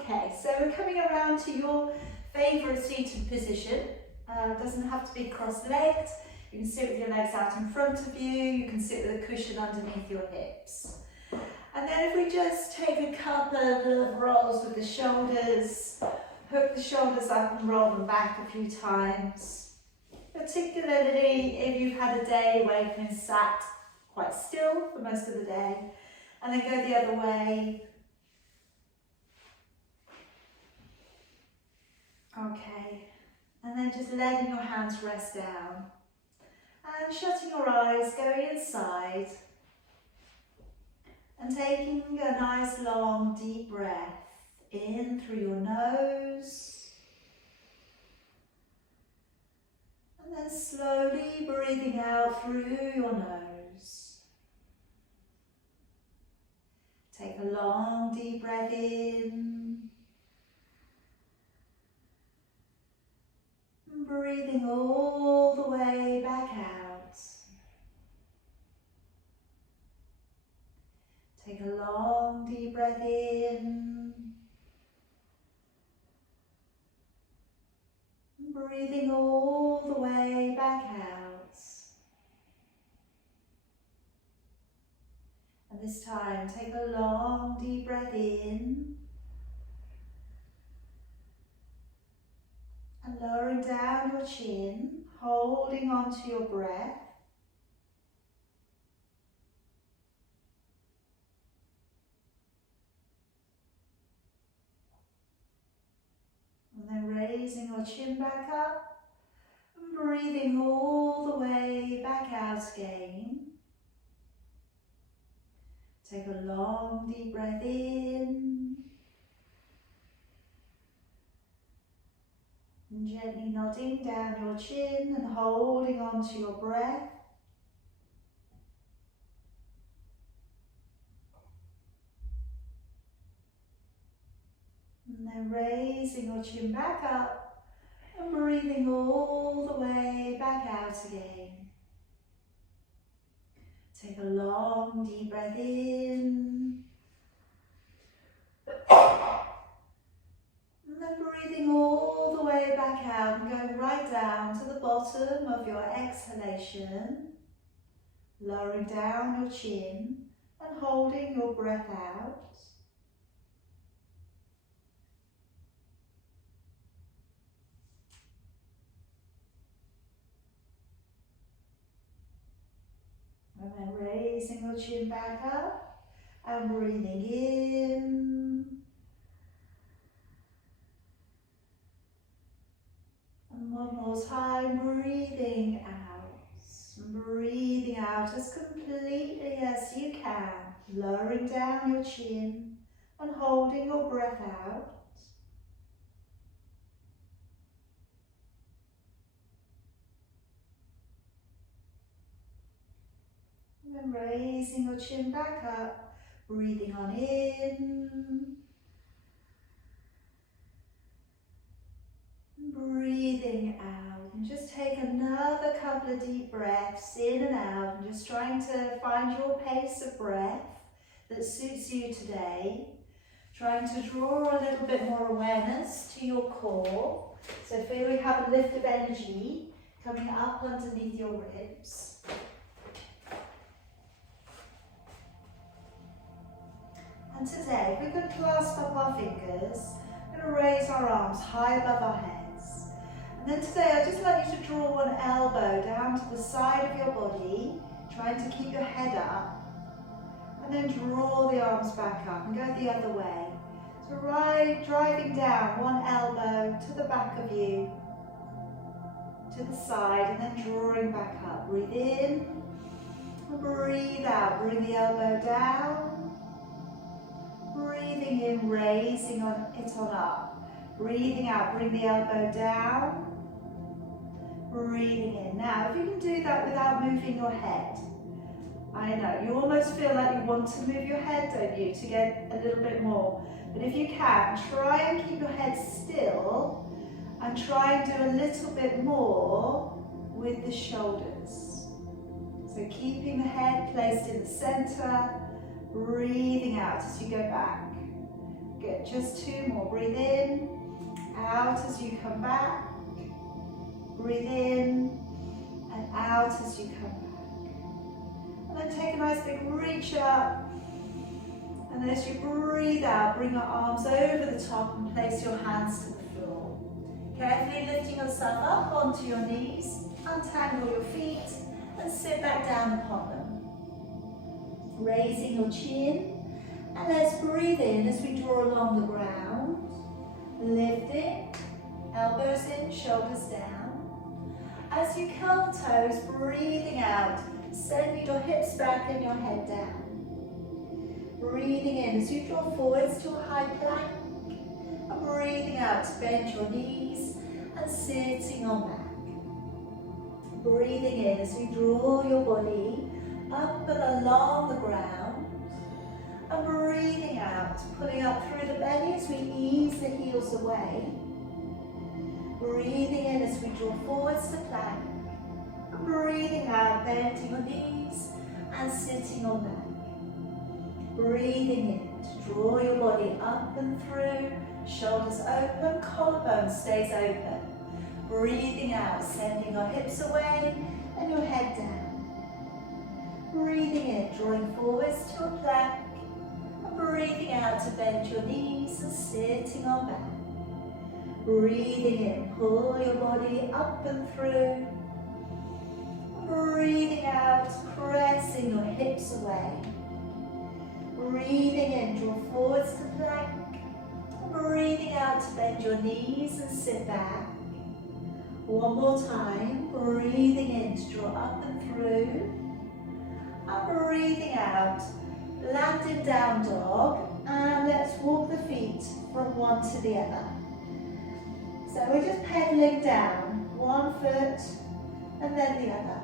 Okay, so we're coming around to your favourite seated position. It doesn't have to be cross-legged. You can sit with your legs out in front of you. You can sit with a cushion underneath your hips. And then if we just take a couple of rolls with the shoulders, hook the shoulders up and roll them back a few times. Particularly if you've had a day where you've been sat quite still for most of the day. And then go the other way. Okay, and then just letting your hands rest down. And shutting your eyes, going inside. And taking a nice long deep breath in through your nose. And then slowly breathing out through your nose. Take a long deep breath in. And breathing all the way back out. Take a long deep breath in. And breathing all the way back out. And this time, take a long deep breath in. And lowering down your chin, holding on to your breath. And then raising your chin back up and breathing all the way back out again. Take a long deep breath in. And gently nodding down your chin and holding on to your breath. And then raising your chin back up and breathing all the way back out again. Take a long deep breath in. And then breathing all the way back out and going right down to the bottom of your exhalation. Lowering down your chin and holding your breath out. And then raising your chin back up and breathing in. And one more time, breathing out. Breathing out as completely as you can. Lowering down your chin and holding your breath out. And then raising your chin back up, breathing on in. Breathing out, and just take another couple of deep breaths in and out, and just trying to find your pace of breath that suits you today. Trying to draw a little bit more awareness to your core. So feel we have a lift of energy coming up underneath your ribs. And today, if we could clasp up our fingers, we're going to raise our arms high above our heads. And then today, I'd just like you to draw one elbow down to the side of your body, trying to keep your head up. And then draw the arms back up and go the other way. So driving down one elbow to the back of you, to the side, and then drawing back up. Breathe in, and breathe out. Bring the elbow down. Breathing in, raising it on up. Breathing out, bring the elbow down. Breathing in. Now, if you can do that without moving your head, I know, you almost feel like you want to move your head, don't you, to get a little bit more. But if you can, try and keep your head still and try and do a little bit more with the shoulders. So keeping the head placed in the center, breathing out as you go back. Good, just 2 more. Breathe in, out as you come back. Breathe in and out as you come back. And then take a nice big reach up. And then as you breathe out, bring your arms over the top and place your hands to the floor. Carefully lifting yourself up onto your knees, untangle your feet and sit back down upon them. Raising your chin, and let's breathe in as we draw along the ground. Lifting, elbows in, shoulders down. As you curl toes, breathing out, sending your hips back and your head down. Breathing in as you draw forwards to a high plank. And breathing out to bend your knees and sitting on back. Breathing in as you draw your body up and along the ground. And breathing out, pulling up through the belly as we ease the heels away. Breathing in as we draw forwards to plank. And breathing out, bending your knees and sitting on back. Breathing in to draw your body up and through, shoulders open, collarbone stays open. Breathing out, sending your hips away and your head down. Breathing in, drawing forwards to a plank. And breathing out to bend your knees and sitting on back. Breathing in, pull your body up and through. Breathing out, pressing your hips away. Breathing in, draw forwards to plank. Breathing out to bend your knees and sit back. One more time, breathing in to draw up and through. And breathing out, landing down dog. And let's walk the feet from one to the other. So we're just pedaling down, one foot and then the other.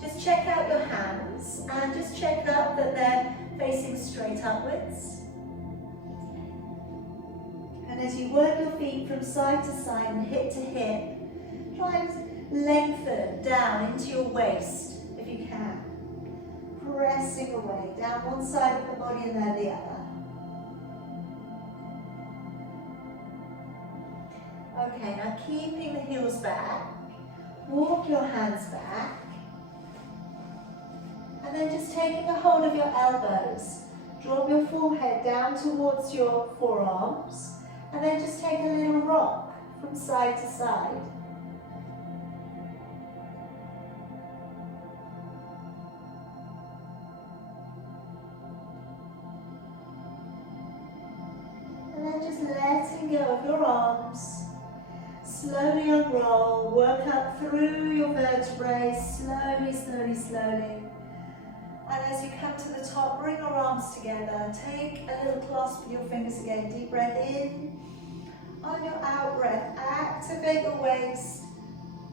Just check out your hands and just check out that they're facing straight upwards. And as you work your feet from side to side and hip to hip, try and lengthen down into your waist if you can. Pressing away down one side of the body and then the other. Okay, now keeping the heels back, walk your hands back. And then just taking a hold of your elbows, drop your forehead down towards your forearms, and then just take a little rock from side to side. And then just letting go of your arms, slowly unroll, work up through your vertebrae, slowly, slowly, slowly. And as you come to the top, bring your arms together. Take a little clasp with your fingers again. Deep breath in. On your out breath, activate your waist.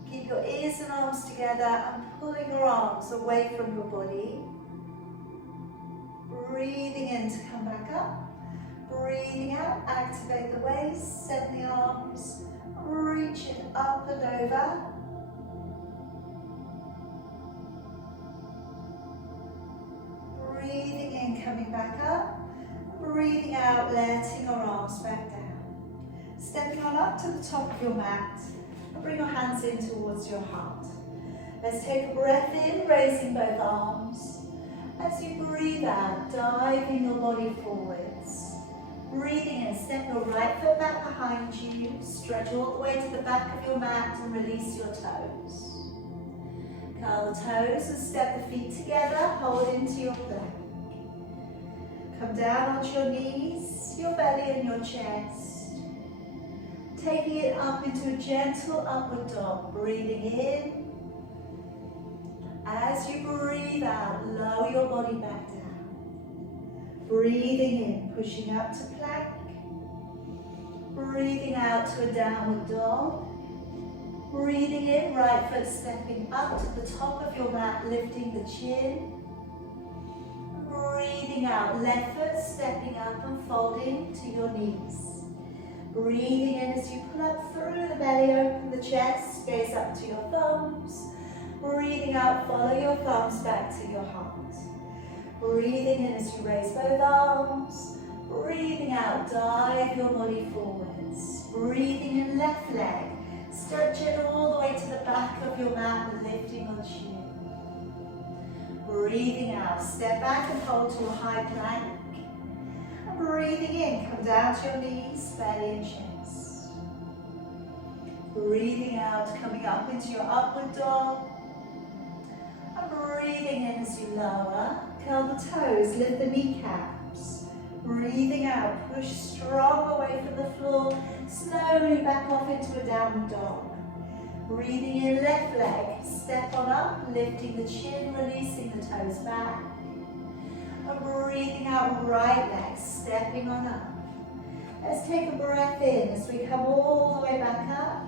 Keep your ears and arms together and pulling your arms away from your body. Breathing in to come back up. Breathing out, activate the waist, send the arms, reaching up and over. Breathing in, coming back up. Breathing out, letting your arms back down. Stepping on up to the top of your mat and bring your hands in towards your heart. Let's take a breath in, raising both arms. As you breathe out, diving your body forwards. Breathing in, step your right foot back behind you, stretch all the way to the back of your mat and release your toes. Curl the toes and step the feet together, hold into your plank. Come down onto your knees, your belly and your chest. Taking it up into a gentle upward dog, breathing in. As you breathe out, lower your body back down. Breathing in, pushing up to plank. Breathing out to a downward dog. Breathing in, right foot stepping up to the top of your mat, lifting the chin. Breathing out, left foot stepping up and folding to your knees. Breathing in as you pull up through the belly, open the chest, gaze up to your thumbs. Breathing out, follow your thumbs back to your heart. Breathing in as you raise both arms. Breathing out, dive your body forwards. Breathing in left leg. Stretch it all the way to the back of your mat, lifting your chin. Breathing out, step back and hold to a high plank. And breathing in, come down to your knees, belly and chest. Breathing out, coming up into your upward dog. And breathing in as you lower, curl the toes, lift the kneecaps. Breathing out, push strong away from the floor, slowly back off into a downward dog. Breathing in left leg, step on up, lifting the chin, releasing the toes back. And breathing out right leg, stepping on up. Let's take a breath in as we come all the way back up.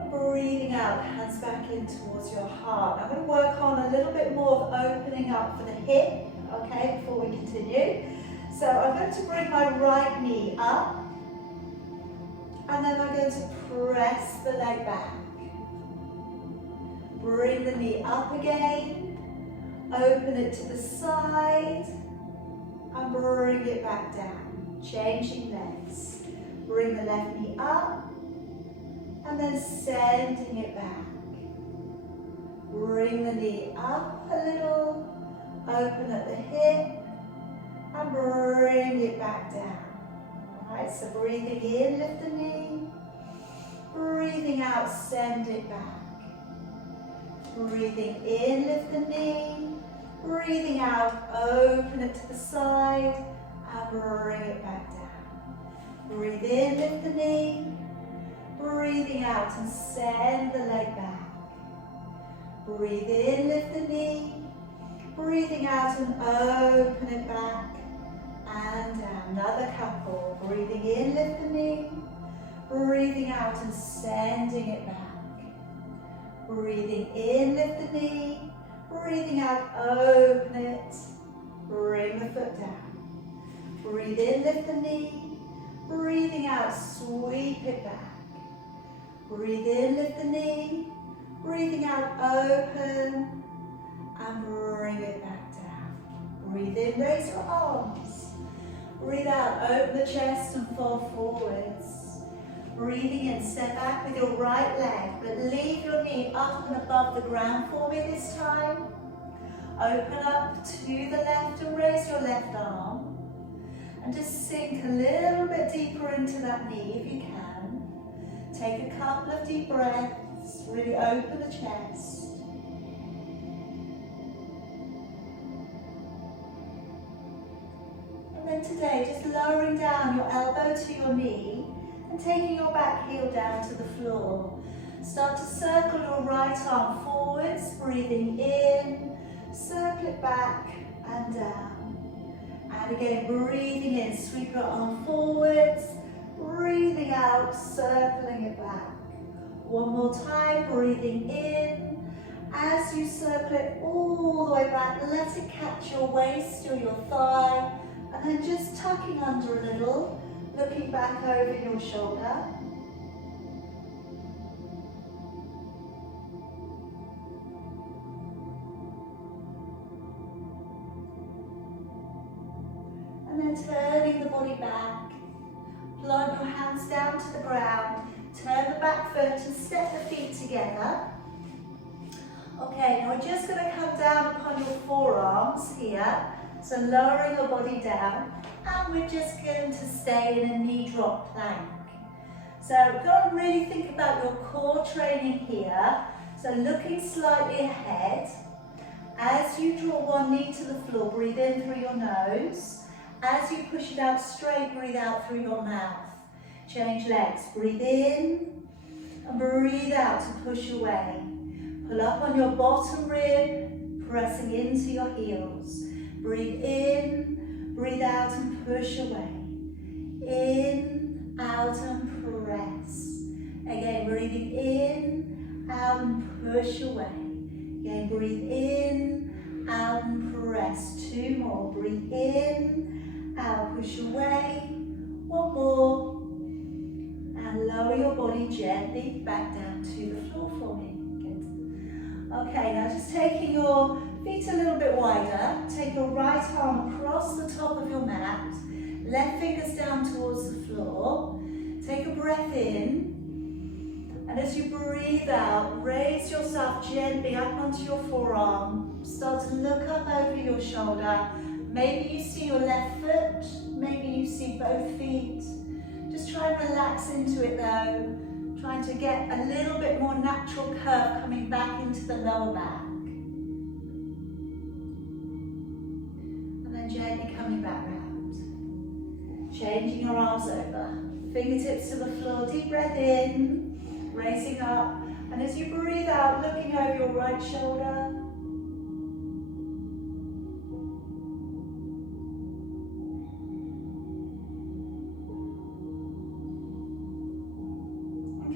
And breathing out, hands back in towards your heart. I'm going to work on a little bit more of opening up for the hip, okay, before we continue. So I'm going to bring my right knee up. And then I'm going to press the leg back. Bring the knee up again. Open it to the side. And bring it back down. Changing legs. Bring the left knee up. And then sending it back. Bring the knee up a little. Open at the hip. And bring it back down. Alright, so breathing in, lift the knee. Breathing out, send it back. Breathing in, lift the knee. Breathing out, open it to the side and bring it back down. Breathe in, lift the knee. Breathing out and send the leg back. Breathe in, lift the knee. Breathing out and open it back. And down. Another couple. Breathing in, lift the knee. Breathing out and sending it back. Breathing in, lift the knee. Breathing out, open it. Bring the foot down. Breathe in, lift the knee. Breathing out, sweep it back. Breathe in, lift the knee. Breathing out, open. And bring it back down. Breathe in, raise your arms. Breathe out, open the chest and fall forwards. Breathing in, step back with your right leg, but leave your knee up and above the ground for me this time. Open up to the left and raise your left arm. And just sink a little bit deeper into that knee if you can. Take a couple of deep breaths, really open the chest. And then today, just lowering down your elbow to your knee and taking your back heel down to the floor. Start to circle your right arm forwards, breathing in, circle it back and down. And again, breathing in, sweep your arm forwards, breathing out, circling it back. One more time, breathing in. As you circle it all the way back, let it catch your waist or your thigh. And then just tucking under a little, looking back over your shoulder. And then turning the body back. Plant your hands down to the ground. Turn the back foot and step the feet together. Okay, now we're just going to come down upon your forearms here. So lowering your body down, and we're just going to stay in a knee drop plank. So we're going to really think about your core training here. So looking slightly ahead. As you draw one knee to the floor, breathe in through your nose. As you push it out straight, breathe out through your mouth. Change legs. Breathe in and breathe out to push away. Pull up on your bottom rib, pressing into your heels. Breathe in, breathe out and push away. In, out and press. Again, breathing in, out and push away. Again, breathe in, out and press. Two more. Breathe in, out, push away. One more. And lower your body gently back down to the floor for me. Good. Okay, now just taking your Feet a little bit wider. Take your right arm across the top of your mat. Left fingers down towards the floor. Take a breath in. And as you breathe out, raise yourself gently up onto your forearm. Start to look up over your shoulder. Maybe you see your left foot. Maybe you see both feet. Just try and relax into it though. Trying to get a little bit more natural curve coming back into the lower back. And then gently coming back round. Changing your arms over. Fingertips to the floor. Deep breath in. Raising up. And as you breathe out, looking over your right shoulder.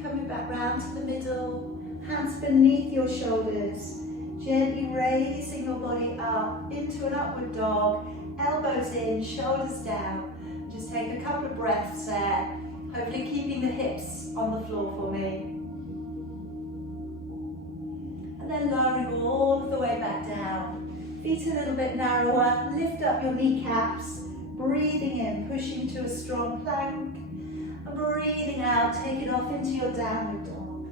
Coming back round to the middle, hands beneath your shoulders, gently raising your body up into an upward dog, elbows in, shoulders down. Just take a couple of breaths there, hopefully keeping the hips on the floor for me. And then lowering all of the way back down, feet a little bit narrower, lift up your kneecaps, breathing in, pushing to a strong plank. Breathing out, take it off into your downward dog.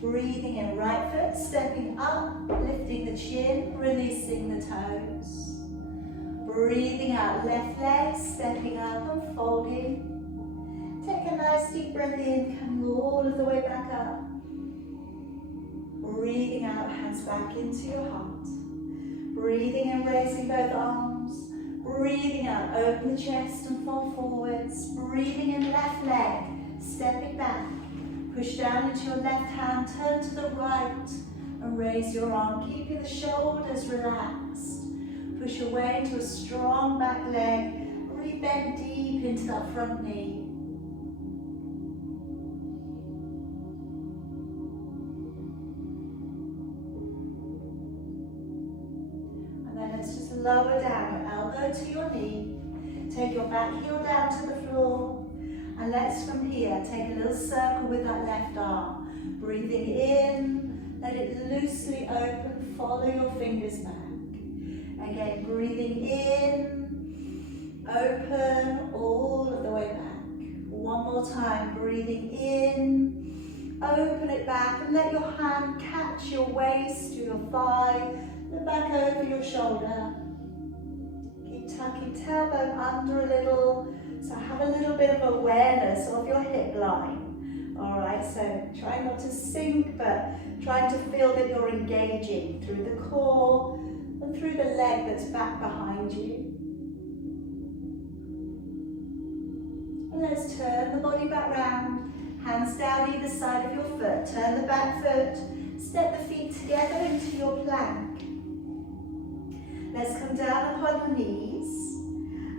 Breathing in, right foot stepping up, lifting the chin, releasing the toes. Breathing out, left leg stepping up and folding. Take a nice deep breath in, coming all of the way back up. Breathing out, hands back into your heart. Breathing in, raising both arms. Breathing out, open the chest and fall forwards. Breathing in, left leg, stepping back. Push down into your left hand, turn to the right and raise your arm, keeping the shoulders relaxed. Push your way into a strong back leg. Really bend deep into that front knee. Let's just lower down your elbow to your knee. Take your back heel down to the floor. And let's from here take a little circle with that left arm. Breathing in, let it loosely open, follow your fingers back. Again, breathing in, open all of the way back. One more time, breathing in, open it back and let your hand catch your waist to your thigh. Look back over your shoulder. Keep tucking tailbone under a little. So have a little bit of awareness of your hip line. Alright, so try not to sink, but trying to feel that you're engaging through the core and through the leg that's back behind you. And let's turn the body back round. Hands down either side of your foot. Turn the back foot. Step the feet together into your plank. Let's come down upon the knees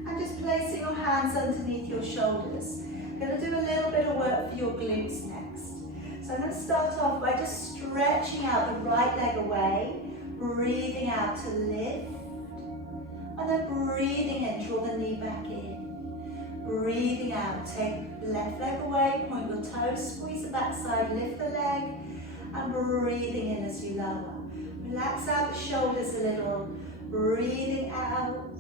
and just placing your hands underneath your shoulders. I'm going to do a little bit of work for your glutes next. So I'm going to start off by just stretching out the right leg away, breathing out to lift, and then breathing in, draw the knee back in. Breathing out, take the left leg away, point your toes, squeeze the backside, lift the leg, and breathing in as you lower. Relax out the shoulders a little. Breathing out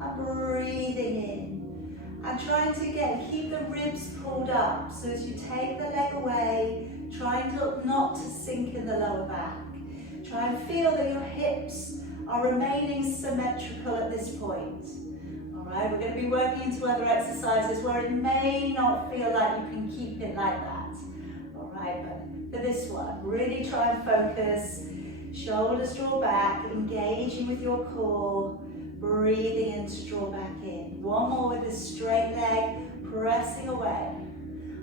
and breathing in. And trying to keep the ribs pulled up. So as you take the leg away, trying not to sink in the lower back. Try and feel that your hips are remaining symmetrical at this point. Alright, we're going to be working into other exercises where it may not feel like you can keep it like that. Alright, but for this one, really try and focus. Shoulders draw back, engaging with your core, breathing in to draw back in. One more with the straight leg, pressing away.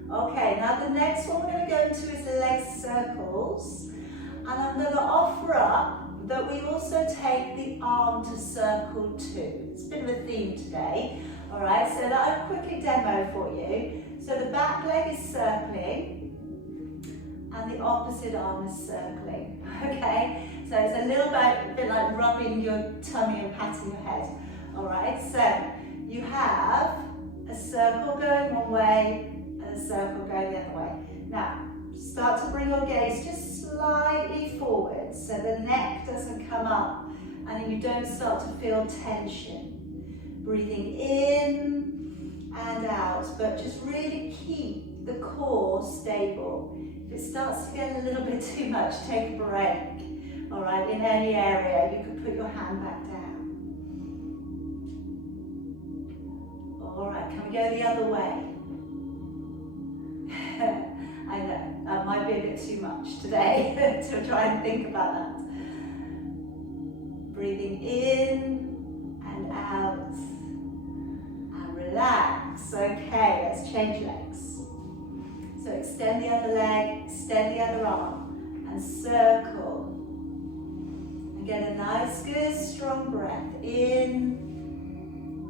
Okay, now the next one we're going to go into is leg circles. And I'm going to offer up that we also take the arm to circle too. It's a bit of a theme today. Alright, so I'll quickly demo for you. So the back leg is circling. And the opposite arm is circling, okay? So it's a little bit like rubbing your tummy and patting your head, all right? So you have a circle going one way and a circle going the other way. Now, Start to bring your gaze just slightly forward so the neck doesn't come up and you don't start to feel tension. Breathing in and out, but just really keep the core stable. If it starts to get a little bit too much, take a break. All right, in any area, you can put your hand back down. All right, can we go the other way? I know, that might be a bit too much today to try and think about that. Breathing in and out. And relax. Okay, let's change legs. So extend the other leg, extend the other arm, and circle. And get a nice, good, strong breath in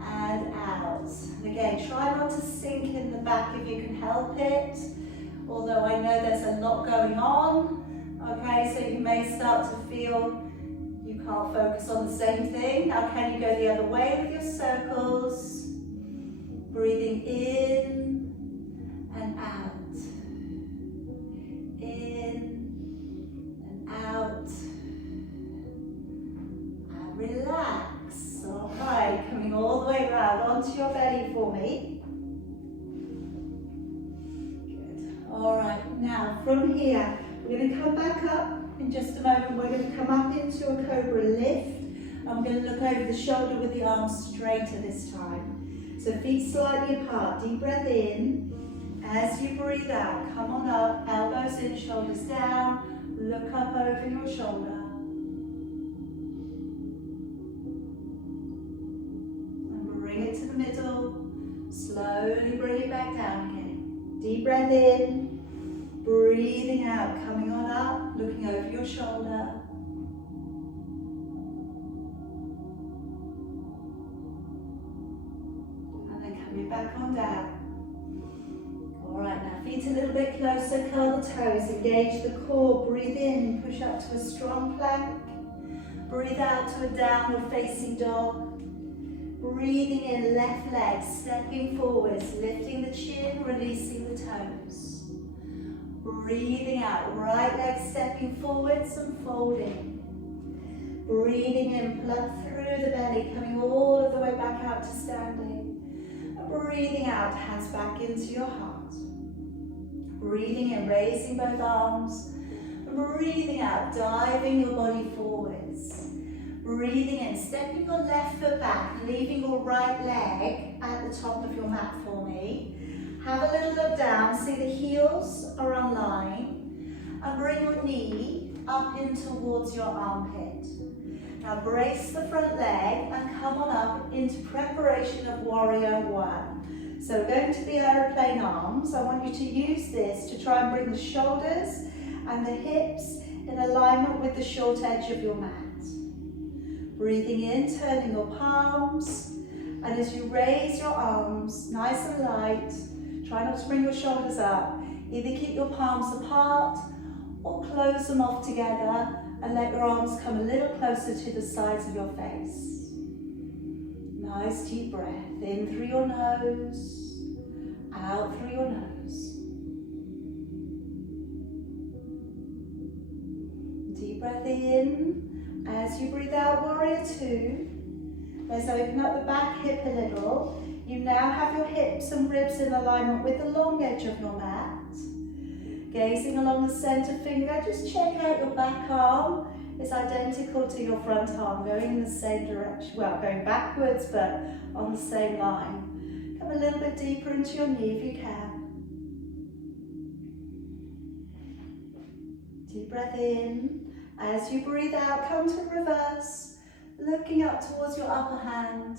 and out. And again, try not to sink in the back if you can help it. Although I know there's a lot going on. Okay, so you may start to feel you can't focus on the same thing. Now can you go the other way with your circles? Breathing in and out. In and out. And relax. All right, coming all the way around onto your belly for me. Good. All right, now from here, we're going to come back up. In just a moment, we're going to come up into a cobra lift. I'm going to look over the shoulder with the arms straighter this time. So feet slightly apart, deep breath in. As you breathe out, come on up, elbows in, shoulders down. Look up over your shoulder. And bring it to the middle. Slowly bring it back down again. Deep breath in. Breathing out, coming on up, looking over your shoulder. And then coming back on down. All right, now feet a little bit closer, curl the toes, engage the core, breathe in, push up to a strong plank. Breathe out to a downward facing dog. Breathing in, left leg, stepping forwards, lifting the chin, releasing the toes. Breathing out, right leg stepping forwards and folding. Breathing in, plug through the belly, coming all of the way back out to standing. And breathing out, hands back into your heart. Breathing in, raising both arms. And breathing out, diving your body forwards. Breathing in, stepping your left foot back, leaving your right leg at the top of your mat for me. Have a little look down, see the heels are on line, and bring your knee up in towards your armpit. Now brace the front leg and come on up into preparation of warrior one. So we're going to the aeroplane arms. I want you to use this to try and bring the shoulders and the hips in alignment with the short edge of your mat. Breathing in, turning your palms, and as you raise your arms, nice and light, try not to bring your shoulders up. Either keep your palms apart or close them off together and let your arms come a little closer to the sides of your face. Nice deep breath. In through your nose, out through your nose. Deep breath in. As you breathe out, warrior two. Let's open up the back hip a little. You now have your hips and ribs in alignment with the long edge of your mat. Gazing along the center finger, just check out your back arm. It's identical to your front arm, going in the same direction. Well, going backwards, but on the same line. Come a little bit deeper into your knee if you can. Deep breath in. As you breathe out, come to reverse, looking up towards your upper hand.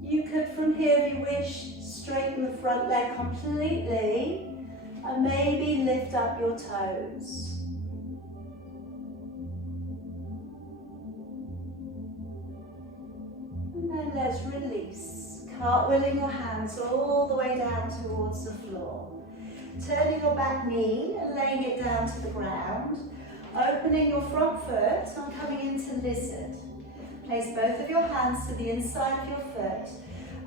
You could, from here, if you wish, straighten the front leg completely and maybe lift up your toes. And then let's release, cartwheeling your hands all the way down towards the floor. Turning your back knee and laying it down to the ground. Opening your front foot and coming into lizard. Place both of your hands to the inside of your foot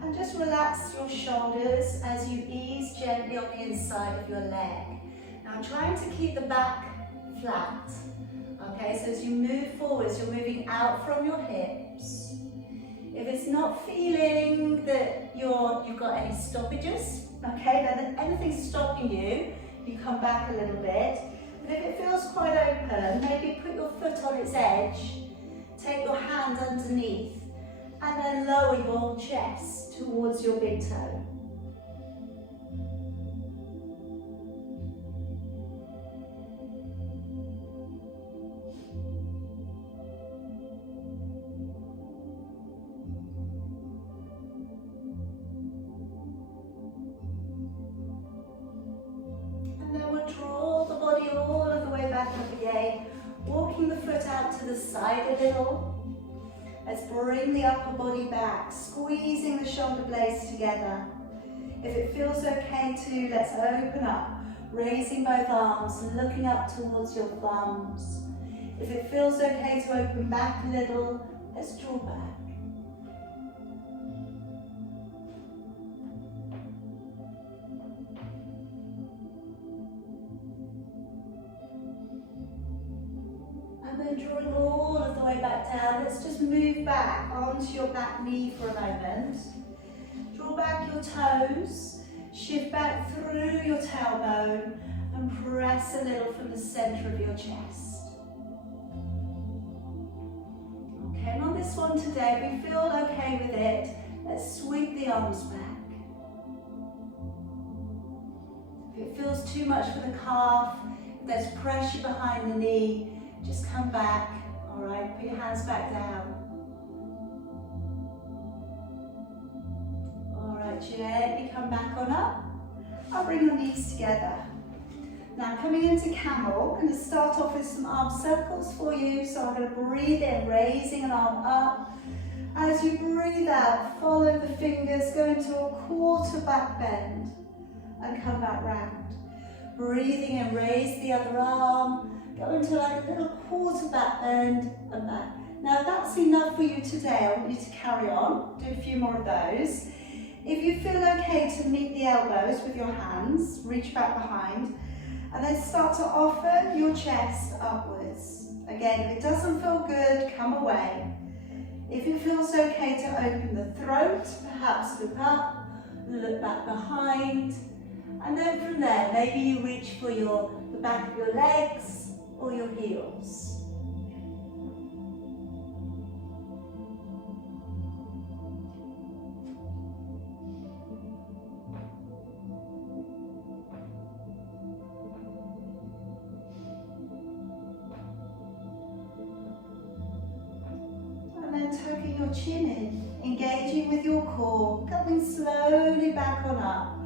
and just relax your shoulders as you ease gently on the inside of your leg. Now Now I'm trying to keep the back flat. Okay, so as you move forwards, you're moving out from your hips. If it's not feeling that you've got any stoppages, okay, then if anything's stopping you, you come back a little bit. But if it feels quite open, maybe put your foot on its edge, take your hand underneath, and then lower your chest towards your big toe. And then we'll draw the body all of the way back up again, walking the foot out to the side a little. Let's bring the upper body back, squeezing the shoulder blades together. If it feels okay to, let's open up, raising both arms and looking up towards your thumbs. If it feels okay to open back a little, let's draw back. And then drawing all of the way back down, let's just move back onto your back knee for a moment. Draw back your toes, shift back through your tailbone and press a little from the center of your chest. Okay, and on this one today, if we feel okay with it, let's sweep the arms back. If it feels too much for the calf, if there's pressure behind the knee, just come back, all right? Put your hands back down. All right, gently come back on up. I'll bring your knees together. Now coming into camel, I'm going to start off with some arm circles for you. So I'm going to breathe in, raising an arm up. As you breathe out, follow the fingers, go into a quarter back bend and come back round. Breathing in, raise the other arm. Go into like a little quarter back bend and back. Now if that's enough for you today, I want you to carry on, do a few more of those. If you feel okay to meet the elbows with your hands, reach back behind, and then start to offer your chest upwards. Again, if it doesn't feel good, come away. If it feels okay to open the throat, perhaps look up, look back behind, and then from there, maybe you reach for the back of your legs, or your heels. And then tucking your chin in, engaging with your core, coming slowly back on up.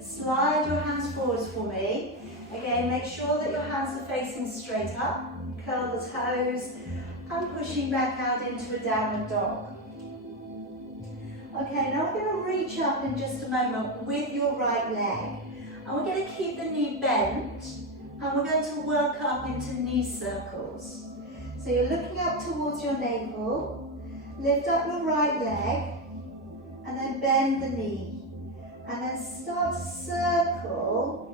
Slide your hands forwards for me. Again, make sure that your hands are facing straight up, curl the toes, and pushing back out into a downward dog. Okay, now we're going to reach up in just a moment with your right leg. And we're going to keep the knee bent, and we're going to work up into knee circles. So you're looking up towards your navel, lift up your right leg, and then bend the knee. And then start to circle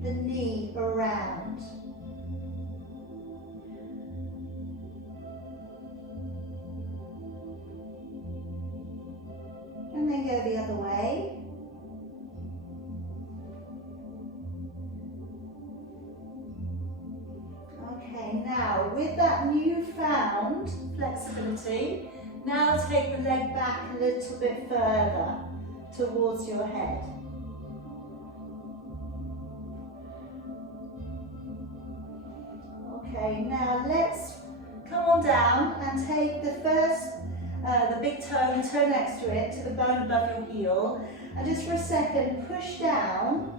the knee around. And then go the other way. Okay, now with that newfound flexibility, now take the leg back a little bit further towards your head. Okay, now let's come on down and take the first, the big toe and toe next to it to the bone above your heel, and just for a second push down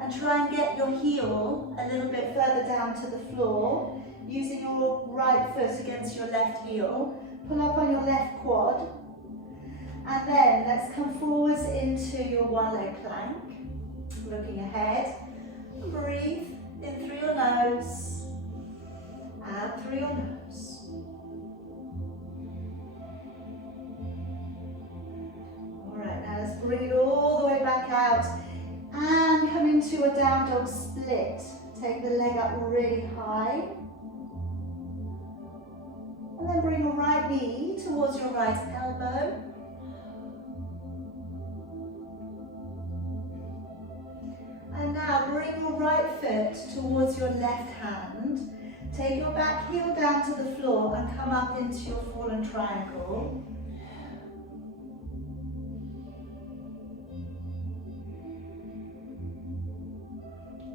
and try and get your heel a little bit further down to the floor, using your right foot against your left heel. Pull up on your left quad, and then let's come forwards into your one leg plank, looking ahead. Breathe in through your nose. Out through your nose. Alright, now let's bring it all the way back out and come into a down dog split. Take the leg up really high. And then bring your right knee towards your right elbow. And now bring your right foot towards your left hand. Take your back heel down to the floor and come up into your fallen triangle.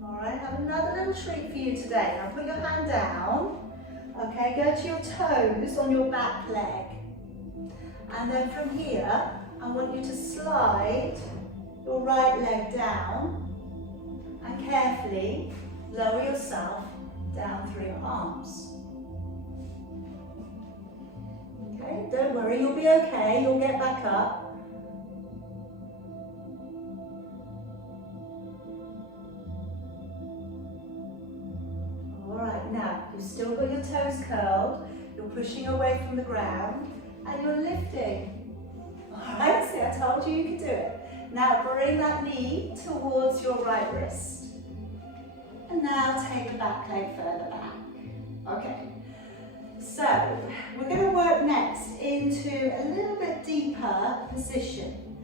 Alright, have another little treat for you today. Now put your hand down. Okay, go to your toes on your back leg. And then from here, I want you to slide your right leg down and carefully lower yourself down through your arms. Okay, don't worry, you'll be okay, you'll get back up. Alright, now you've still got your toes curled, you're pushing away from the ground and you're lifting. Alright, see, I told you you could do it. Now bring that knee towards your right wrist. And now take the back leg further back. Okay, so we're going to work next into a little bit deeper position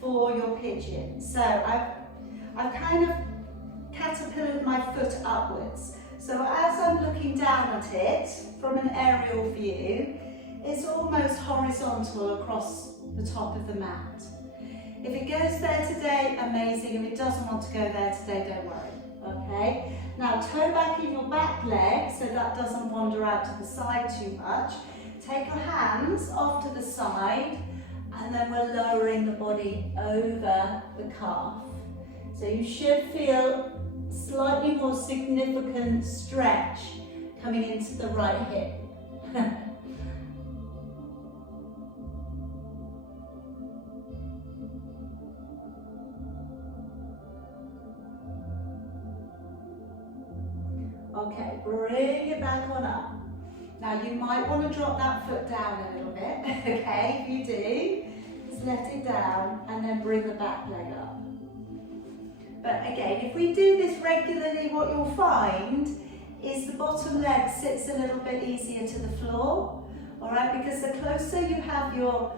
for your pigeon. So I've kind of caterpillared my foot upwards. So as I'm looking down at it from an aerial view, it's almost horizontal across the top of the mat. If it goes there today, amazing. If it doesn't want to go there today, don't worry. Okay, now toe back in your back leg so that doesn't wander out to the side too much. Take your hands off to the side and then we're lowering the body over the calf. So you should feel slightly more significant stretch coming into the right hip. Okay, bring it back on up. Now you might want to drop that foot down a little bit, okay? If you do, just let it down and then bring the back leg up. But again, if we do this regularly, what you'll find is the bottom leg sits a little bit easier to the floor, all right? Because the closer you have your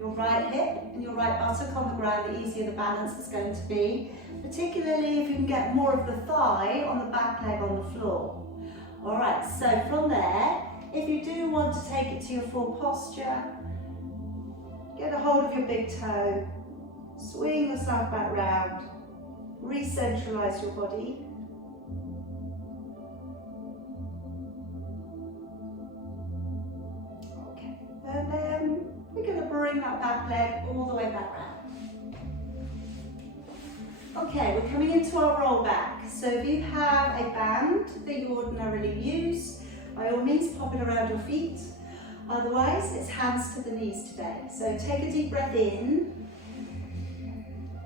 right hip and your right buttock on the ground, the easier the balance is going to be. Particularly if you can get more of the thigh on the back leg on the floor. All right, so from there, if you do want to take it to your full posture, get a hold of your big toe, swing yourself back round, re-centralize your body. Okay, and then we're going to bring that back leg all the way back round. Okay, we're coming into our roll back. So if you have a band that you ordinarily use, by all means pop it around your feet. Otherwise, it's hands to the knees today. So take a deep breath in.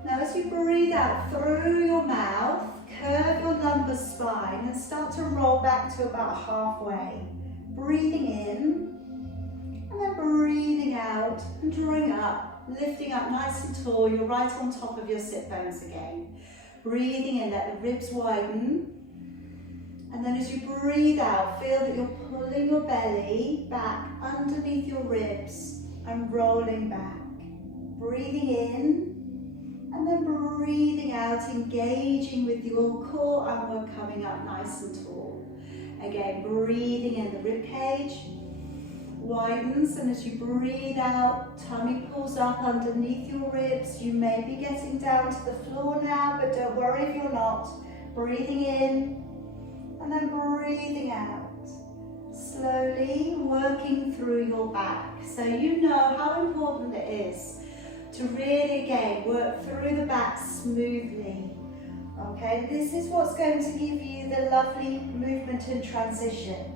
Now as you breathe out through your mouth, curve your lumbar spine and start to roll back to about halfway. Breathing in, and then breathing out and drawing up. Lifting up nice and tall, you're right on top of your sit bones again. Breathing in, let the ribs widen. And then as you breathe out, feel that you're pulling your belly back underneath your ribs and rolling back. Breathing in, and then breathing out, engaging with your core and we're coming up nice and tall. Again, breathing in, the rib cage widens, and as you breathe out, tummy pulls up underneath your ribs. You may be getting down to the floor now, but don't worry if you're not. Breathing in and then breathing out. Slowly working through your back. So you know how important it is to really, again, work through the back smoothly. Okay, this is what's going to give you the lovely movement and transition.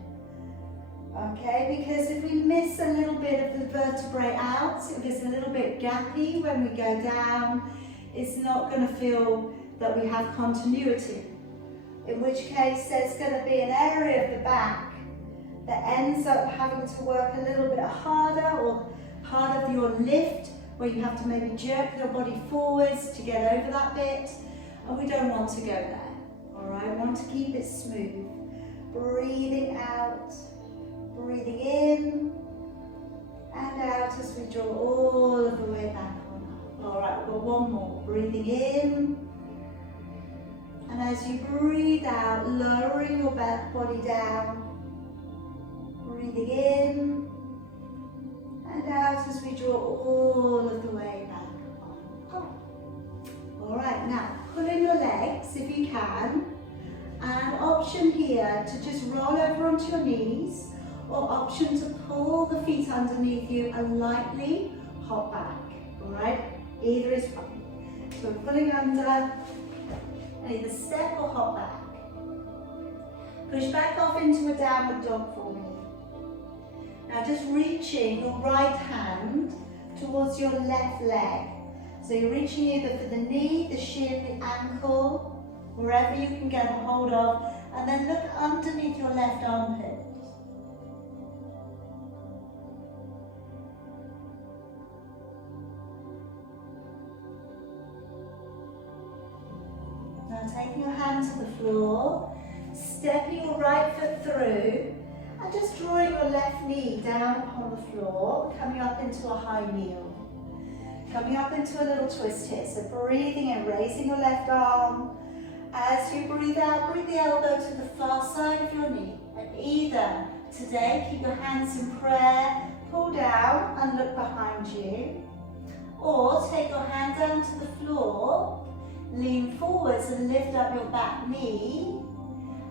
Okay, because if we miss a little bit of the vertebrae out, if it's a little bit gappy when we go down, it's not going to feel that we have continuity. In which case there's going to be an area of the back that ends up having to work a little bit harder, or part of your lift where you have to maybe jerk your body forwards to get over that bit, and we don't want to go there. All Alright, want to keep it smooth. Breathing out, breathing in, and out as we draw all of the way back on up. Alright, we've got one more. Breathing in, and as you breathe out, lowering your back body down. Breathing in, and out as we draw all of the way back on up. Alright, now pull in your legs if you can, and option here to just roll over onto your knees, or option to pull the feet underneath you and lightly hop back. Alright, either is fine. So we're pulling under, and either step or hop back. Push back off into a downward dog for me. Now just reaching your right hand towards your left leg. So you're reaching either for the knee, the shin, the ankle, wherever you can get a hold of, and then look underneath your left armpit. Now taking your hand to the floor, stepping your right foot through, and just drawing your left knee down upon the floor, coming up into a high kneel. Coming up into a little twist here, so breathing and raising your left arm. As you breathe out, bring the elbow to the far side of your knee. And either today, keep your hands in prayer, pull down and look behind you. Or take your hand down to the floor, lean forwards and lift up your back knee.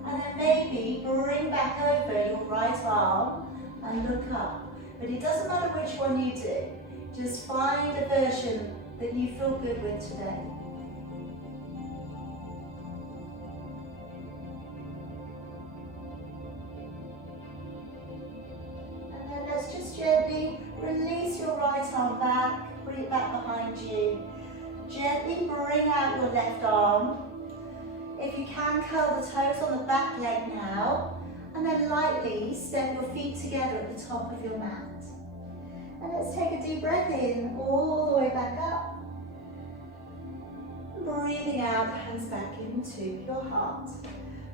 And then maybe bring back over your right arm and look up. But it doesn't matter which one you do. Just find a version that you feel good with today. And then let's just gently release your right arm back, bring it back behind you. Gently bring out your left arm. If you can, curl the toes on the back leg now, and then lightly step your feet together at the top of your mat. And let's take a deep breath in, all the way back up. Breathing out, hands back into your heart.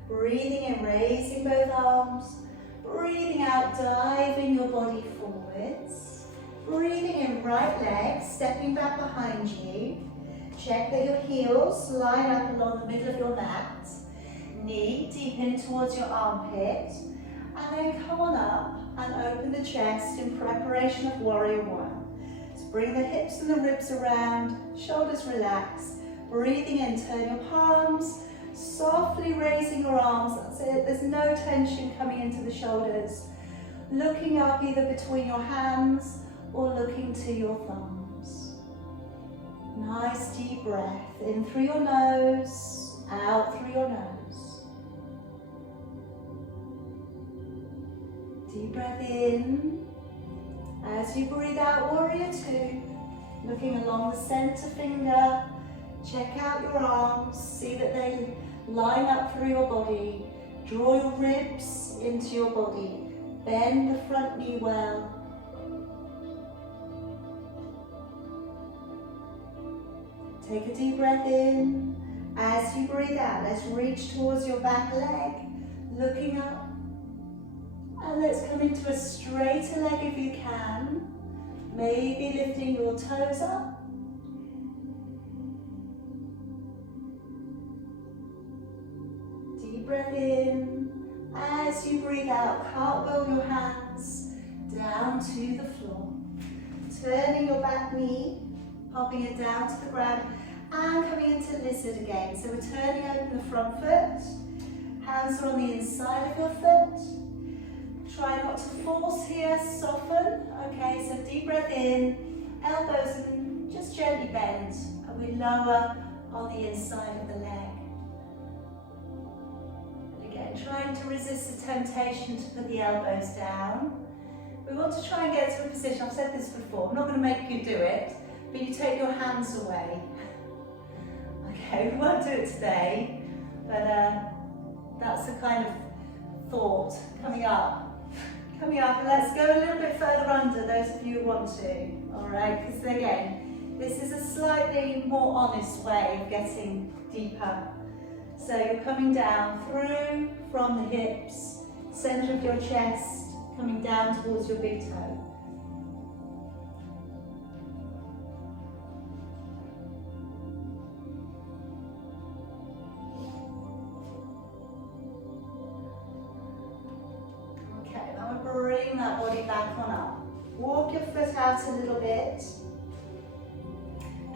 Breathing in, raising both arms. Breathing out, diving your body forwards. Breathing in, right leg, stepping back behind you. Check that your heels line up along the middle of your mat. Knee deep in towards your armpit. And then come on up and open the chest in preparation of Warrior One. So bring the hips and the ribs around, shoulders relax. Breathing in, turn your palms, softly raising your arms. That's it, there's no tension coming into the shoulders. Looking up either between your hands or looking to your thumbs. Nice deep breath, in through your nose, out through your nose. Deep breath in. As you breathe out, Warrior Two. Looking along the center finger. Check out your arms. See that they line up through your body. Draw your ribs into your body. Bend the front knee well. Take a deep breath in. As you breathe out, let's reach towards your back leg. Looking up. And let's come into a straighter leg if you can. Maybe lifting your toes up. Deep breath in. As you breathe out, cartwheel your hands down to the floor. Turning your back knee, popping it down to the ground, and coming into lizard again. So we're turning open the front foot. Hands are on the inside of your foot. Try not to force here, soften. Okay, so deep breath in, elbows and just gently bend. And we lower on the inside of the leg. And again, trying to resist the temptation to put the elbows down. We want to try and get to a position, I've said this before, I'm not going to make you do it, but you take your hands away. Okay, we won't do it today, but that's the kind of thought coming up. Let's go a little bit further under, those of you who want to, all right? Because again, this is a slightly more honest way of getting deeper. So you're coming down through from the hips, center of your chest, coming down towards your big toe. Okay, now we'll bring that body back on up. Walk your foot out a little bit.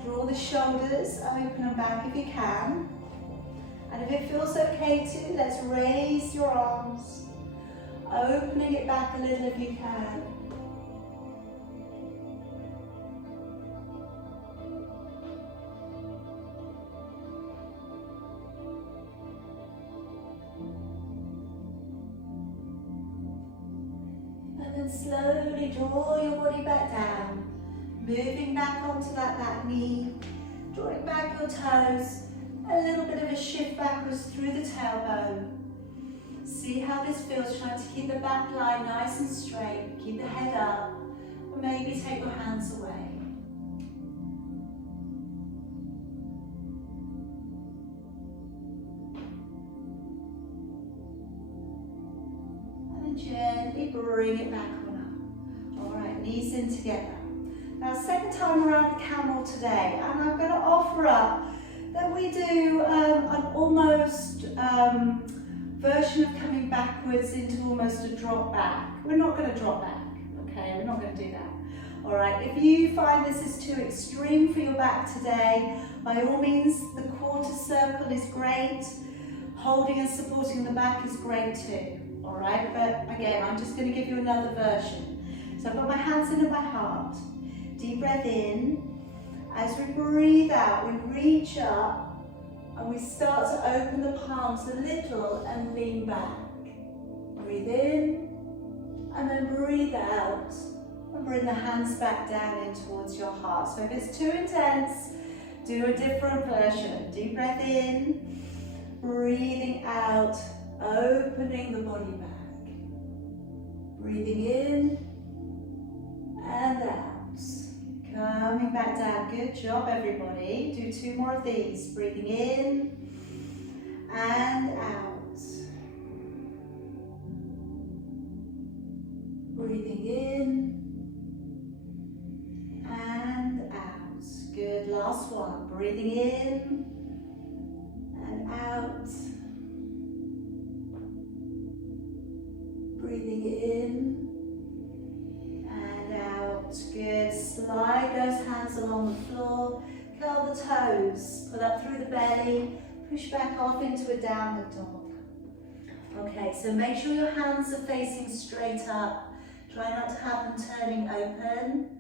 Draw the shoulders open and back if you can. And if it feels okay to, let's raise your arms, opening it back a little if you can. And then slowly draw your body back down, moving back onto that back knee, drawing back your toes. A little bit of a shift backwards through the tailbone. See how this feels, trying to keep the back line nice and straight. Keep the head up, or maybe take your hands away. And then gently bring it back on up. All right, knees in together. Now, second time around the camel today, and I'm going to offer up that we do an almost version of coming backwards into almost a drop back. We're not going to drop back, okay? We're not going to do that. All right, if you find this is too extreme for your back today, by all means, the quarter circle is great. Holding and supporting the back is great too, all right? But again, I'm just going to give you another version. So I've got my hands into my heart. Deep breath in. As we breathe out, we reach up and we start to open the palms a little and lean back. Breathe in and then breathe out and bring the hands back down in towards your heart. So if it's too intense, do a different version. Deep breath in, breathing out, opening the body back. Breathing in and out. Coming back down. Good job, everybody. Do 2 more of these. Breathing in and out. Breathing in and out. Good. Last one. Breathing in and out. Breathing in. Good. Slide those hands along the floor. Curl the toes. Pull up through the belly. Push back off into a downward dog. Okay, so make sure your hands are facing straight up. Try not to have them turning open.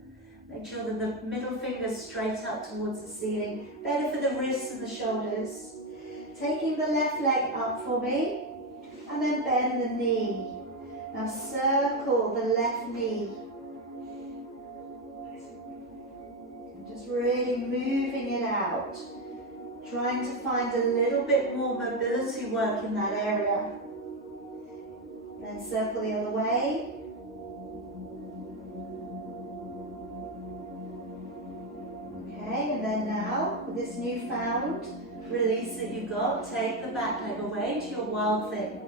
Make sure that the middle finger's straight up towards the ceiling. Better for the wrists and the shoulders. Taking the left leg up for me. And then bend the knee. Now circle the left knee. Just really moving it out. Trying to find a little bit more mobility work in that area. Then circle the other way. Okay, and then now, with this newfound release that you've got, take the back leg away to your wild thing.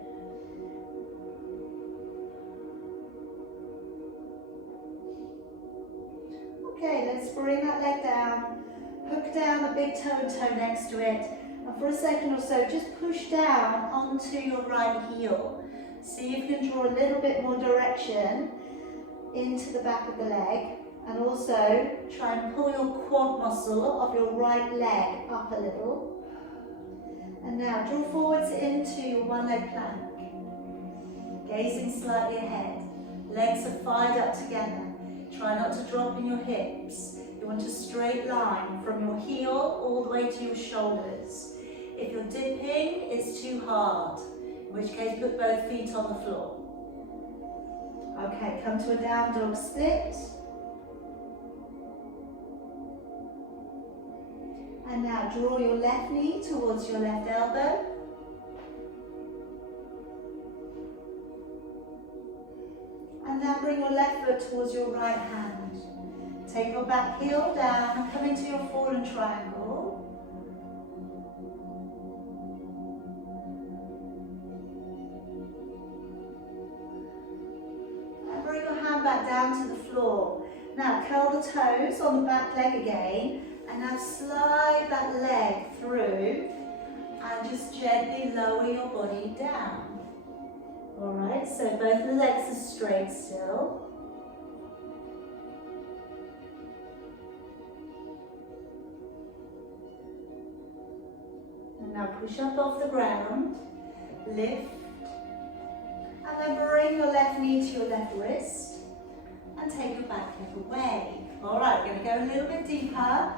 Okay, let's bring that leg down, hook down the big toe and toe next to it, and for a second or so, just push down onto your right heel. See if you can draw a little bit more direction into the back of the leg, and also try and pull your quad muscle of your right leg up a little. And now draw forwards into your one leg plank, gazing slightly ahead. Legs are fired up together. Try not to drop in your hips. You want a straight line from your heel all the way to your shoulders. If you're dipping, it's too hard, in which case put both feet on the floor. Okay, come to a down dog split. And now draw your left knee towards your left elbow. And now bring your left foot towards your right hand. Take your back heel down and come into your fallen triangle. down to the floor. Now curl the toes on the back leg again, and now slide that leg through and just gently lower your body down. Alright, so both the legs are straight still. And now push up off the ground, lift, and then bring your left knee to your left wrist and take your back leg away. Alright, we're going to go a little bit deeper.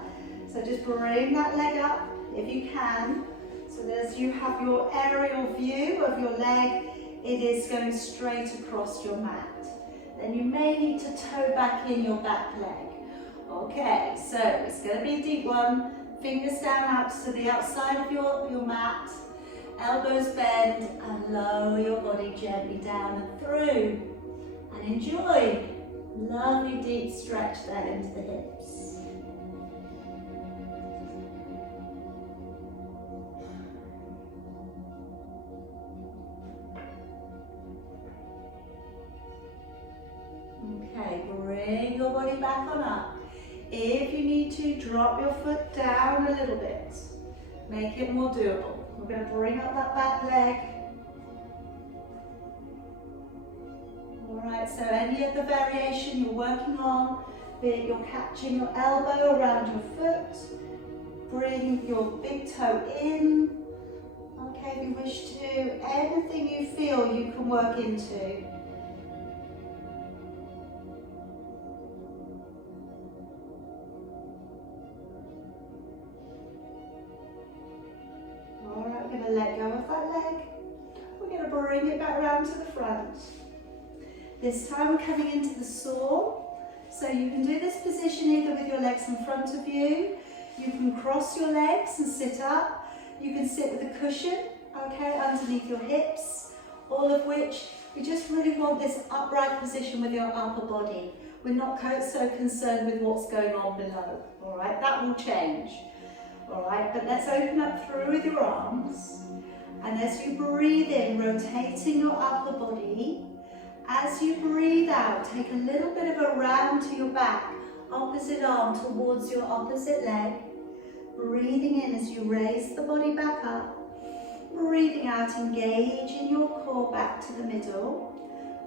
So just bring that leg up if you can. So that as you have your aerial view of your leg, it is going straight across your mat. Then you may need to toe back in your back leg. Okay, so it's going to be a deep one. Fingers down out to the outside of your mat. Elbows bend and lower your body gently down and through. And enjoy. Lovely deep stretch there into the hips. Okay, bring your body back on up. If you need to, drop your foot down a little bit. Make it more doable. We're going to bring up that back leg. Alright, so any of the variation you're working on, be it you're catching your elbow around your foot, bring your big toe in. Okay, if you wish to, anything you feel you can work into. Alright, we're going to let go of that leg. We're going to bring it back around to the front. This time we're coming into the saw. So you can do this position either with your legs in front of you. You can cross your legs and sit up. You can sit with a cushion, okay, underneath your hips. All of which, we just really want this upright position with your upper body. We're not so concerned with what's going on below, alright? That will change. Alright, but let's open up through with your arms. And as you breathe in, rotating your upper body. As you breathe out, take a little bit of a round to your back, opposite arm towards your opposite leg. Breathing in as you raise the body back up. Breathing out, engage in your core back to the middle.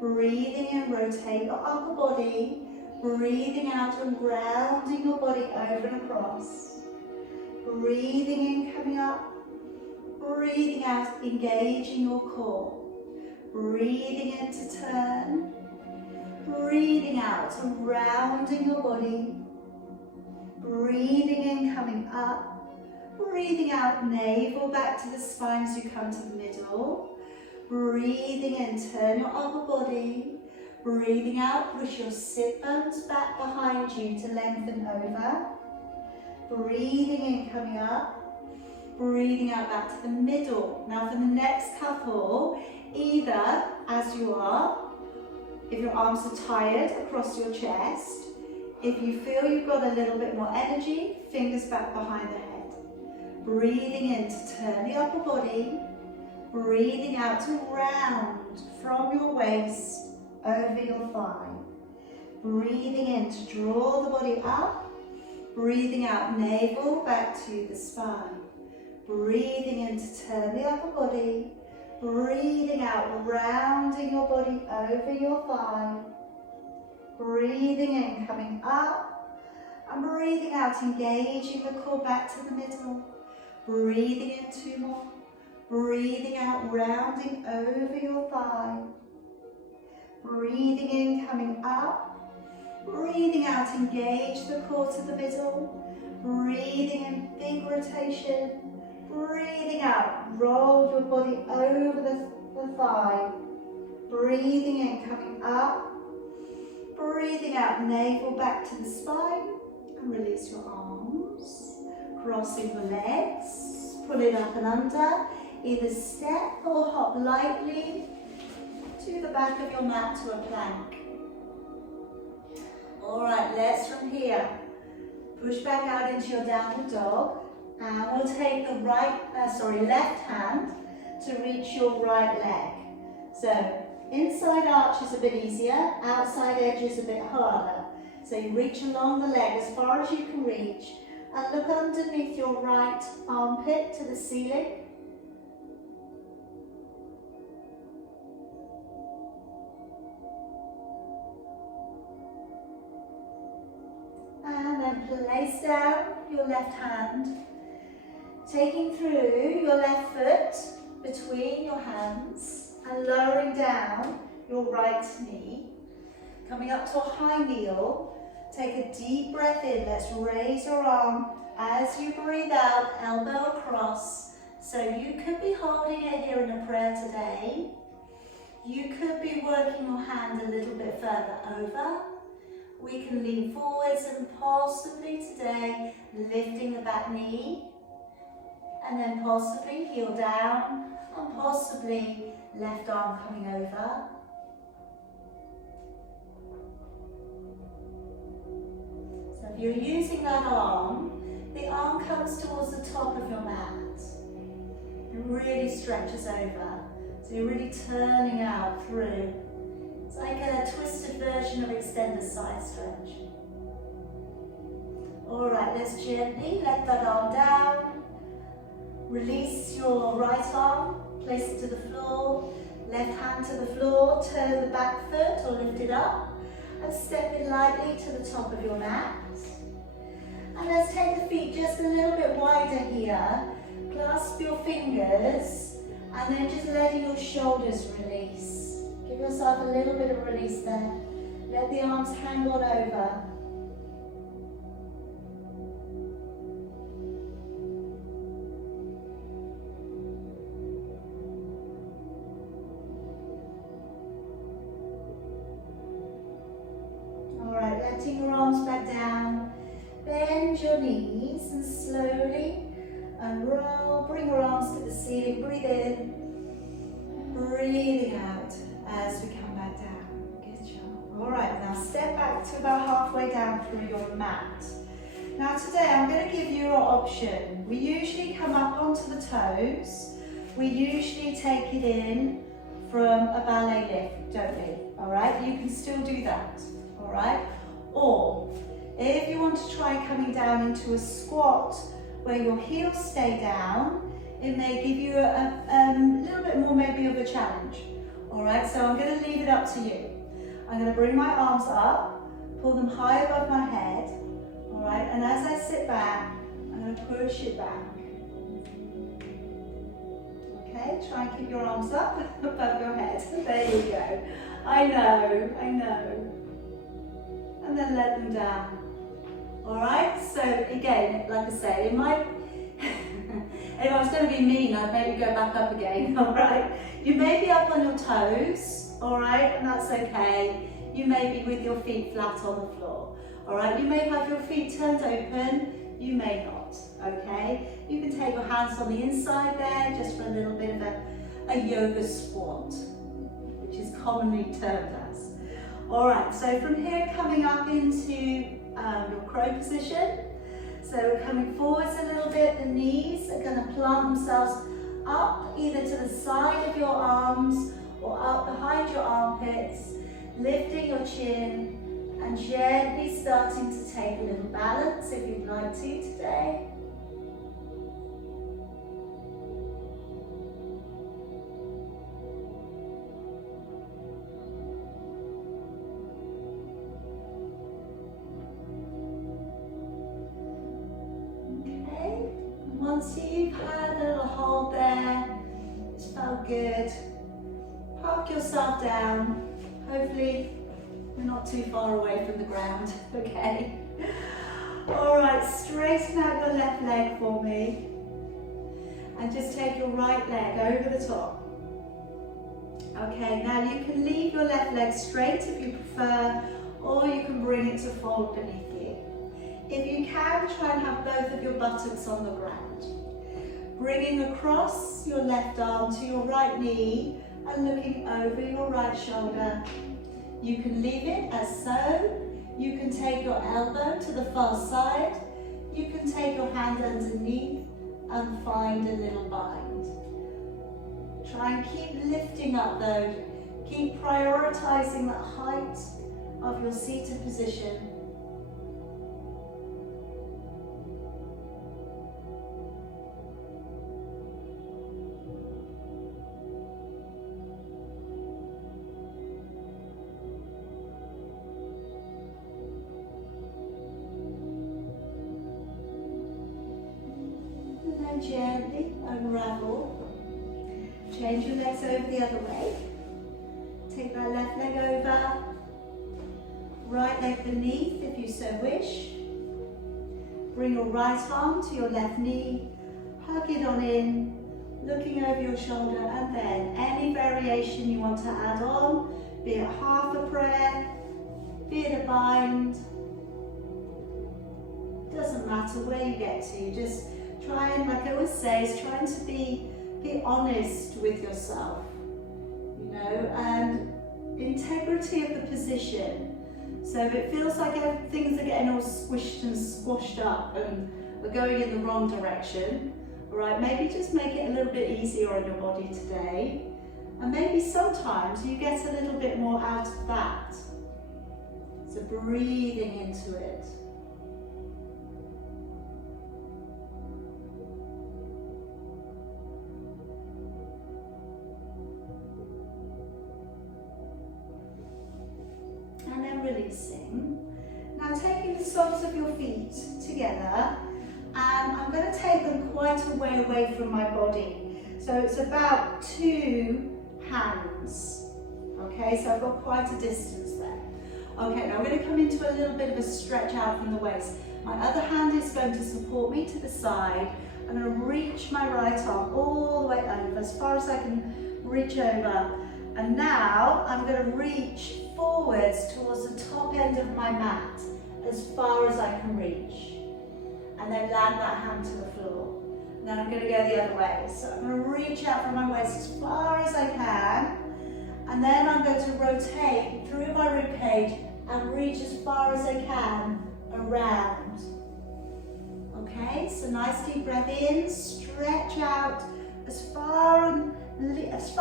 Breathing in, rotate your upper body. Breathing out and rounding your body over and across. Breathing in, coming up. Breathing out, engaging your core. Breathing in to turn. Breathing out and rounding your body. Breathing in, coming up. Breathing out, navel back to the spine as you come to the middle. Breathing in, turn your upper body. Breathing out, push your sit bones back behind you to lengthen over. Breathing in, coming up. Breathing out back to the middle. Now for the next couple, either as you are, if your arms are tired across your chest, if you feel you've got a little bit more energy, fingers back behind the head. Breathing in to turn the upper body. Breathing out to round from your waist over your thigh. Breathing in to draw the body up. Breathing out, navel back to the spine. Breathing in to turn the upper body. Breathing out, rounding your body over your thigh. Breathing in, coming up. And breathing out, engaging the core back to the middle. Breathing in, 2 more. Breathing out, rounding over your thigh. Breathing in, coming up. Breathing out, engage the core to the middle. Breathing in, big rotation. Breathing out, roll your body over the thigh. Breathing in, coming up. Breathing out, navel back to the spine. And release your arms. Crossing the legs. Pull it up and under. Either step or hop lightly to the back of your mat to a plank. Alright, let's from here push back out into your downward dog, and we'll take the left hand to reach your right leg. So Inside arch is a bit easier, outside edge is a bit harder. So you reach along the leg as far as you can reach and look underneath your right armpit to the ceiling. And then place down your left hand, taking through your left foot between your hands and lowering down your right knee. Coming up to a high kneel, take a deep breath in. Let's raise your arm as you breathe out, elbow across. So you could be holding it here in a prayer today. You could be working your hand a little bit further over. We can lean forwards and possibly today lifting the back knee. And then possibly heel down and possibly left arm coming over. So if you're using that arm, the arm comes towards the top of your mat. It really stretches over. So you're really turning out through. It's like a twisted version of extended side stretch. All right, let's gently let that arm down. Release your right arm, place it to the floor. Left hand to the floor, turn the back foot or lift it up. And step in lightly to the top of your mat. And let's take the feet just a little bit wider here. Clasp your fingers and then just letting your shoulders release. Give yourself a little bit of release there. Let the arms hang on over. Alright, letting your arms back down. Bend your knees and slowly unroll. Bring your arms to the ceiling. Breathe in. Breathing out as we come back down. Good job. Alright, now step back to about halfway down through your mat. Now today I'm going to give you an option. We usually come up onto the toes. We usually take it in from a ballet lift, don't we? Alright, you can still do that. Alright, or if you want to try coming down into a squat where your heels stay down, it may give you a little bit more maybe of a challenge. Alright, so I'm going to leave it up to you. I'm going to bring my arms up, pull them high above my head. Alright, and as I sit back, I'm going to push it back. Okay, try and keep your arms up above your head. There you go. I know. And then let them down. Alright, so again, like I say, it might, if I was going to be mean, I'd maybe go back up again, alright? You may be up on your toes, alright, and that's okay. You may be with your feet flat on the floor, alright? You may have your feet turned open, you may not, okay? You can take your hands on the inside there, just for a little bit of a yoga squat, which is commonly termed as. Alright, so from here coming up into your crow position. So we're coming forwards a little bit, the knees are going to plant themselves up either to the side of your arms or up behind your armpits, lifting your chin and gently starting to take a little balance if you'd like to today. Once you've had a little hold there, it's felt good, park yourself down. Hopefully you're not too far away from the ground, okay? Alright, straighten out your left leg for me. And just take your right leg over the top. Okay, now you can leave your left leg straight if you prefer, or you can bring it to fold beneath you. If you can, try and have both of your buttocks on the ground. Bringing across your left arm to your right knee and looking over your right shoulder. You can leave it as so. You can take your elbow to the far side. You can take your hand underneath and find a little bind. Try and keep lifting up though. Keep prioritizing the height of your seated position. Gently unravel. Change your legs over the other way. Take that left leg over. Right leg beneath if you so wish. Bring your right arm to your left knee. Hug it on in. Looking over your shoulder, and then any variation you want to add on, be it half a prayer, be it a bind. Doesn't matter where you get to, just try and, like I always say, is trying to be honest with yourself, you know, and integrity of the position. So if it feels like things are getting all squished and squashed up and are going in the wrong direction, all right, maybe just make it a little bit easier on your body today. And maybe sometimes you get a little bit more out of that. So breathing into it. And then releasing. Now taking the soles of your feet together, and I'm going to take them quite a way away from my body. So it's about 2 hands. Okay, so I've got quite a distance there. Okay, now I'm going to come into a little bit of a stretch out from the waist. My other hand is going to support me to the side. I'm going to reach my right arm all the way over, as far as I can reach over. And now I'm going to reach forwards towards the top end of my mat, as far as I can reach. And then land that hand to the floor. And then I'm going to go the other way. So I'm going to reach out from my waist as far as I can. And then I'm going to rotate through my ribcage and reach as far as I can around. Okay, so nice deep breath in, stretch out as far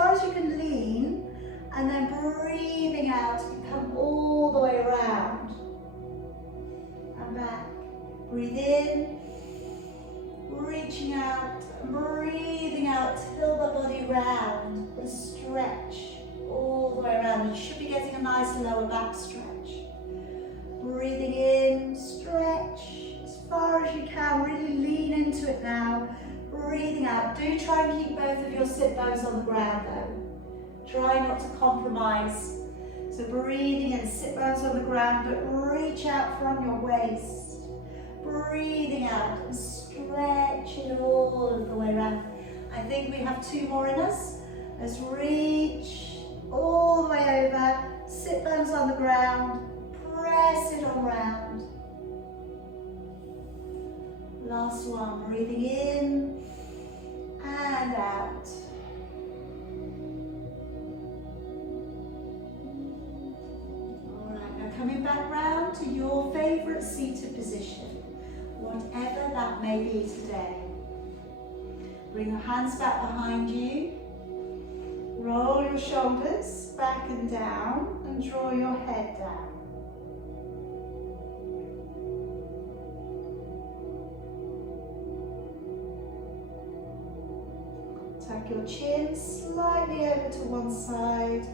as you can lean, and then breathing out, you come all the way around and back. Breathe in, reaching out, and breathing out till the body round and stretch all the way around. You should be getting a nice lower back stretch. Breathing in, stretch as far as you can, really lean into it now. Breathing out, do try and keep both of your sit bones on the ground though. Try not to compromise. So breathing in, sit bones on the ground, but reach out from your waist. Breathing out and stretching all the way around. I think we have 2 more in us. Let's reach all the way over, sit bones on the ground, press it on round. Last one, breathing in and out. All right, now coming back round to your favorite seated position, whatever that may be today. Bring your hands back behind you. Roll your shoulders back and down and draw your head down. Tuck your chin slightly over to one side,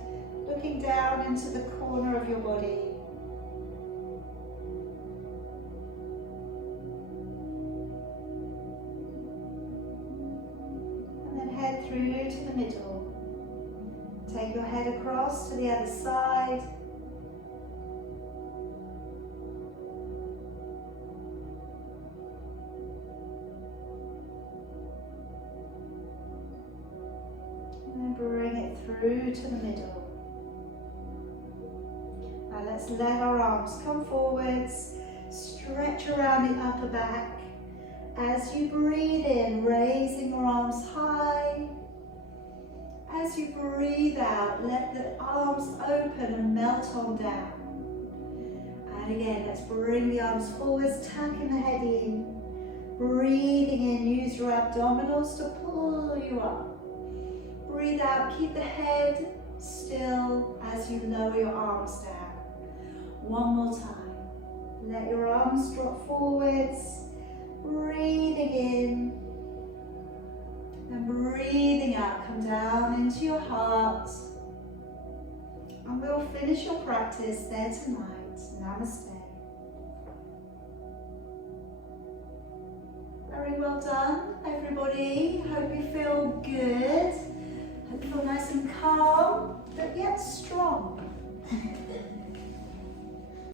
looking down into the corner of your body. And then head through to the middle. Take your head across to the other side. And then bring it through to the middle. Now let's let our arms come forwards, stretch around the upper back. As you breathe in, raising your arms high. As you breathe out, let the arms open and melt on down. And again, let's bring the arms forwards, tucking the head in. Breathing in, use your abdominals to pull you up. Breathe out, keep the head still as you lower your arms down. One more time. Let your arms drop forwards, breathing in and breathing out. Come down into your heart. And we'll finish your practice there tonight. Namaste. Very well done, everybody. Hope you feel good. Hope you feel nice and calm, but yet strong.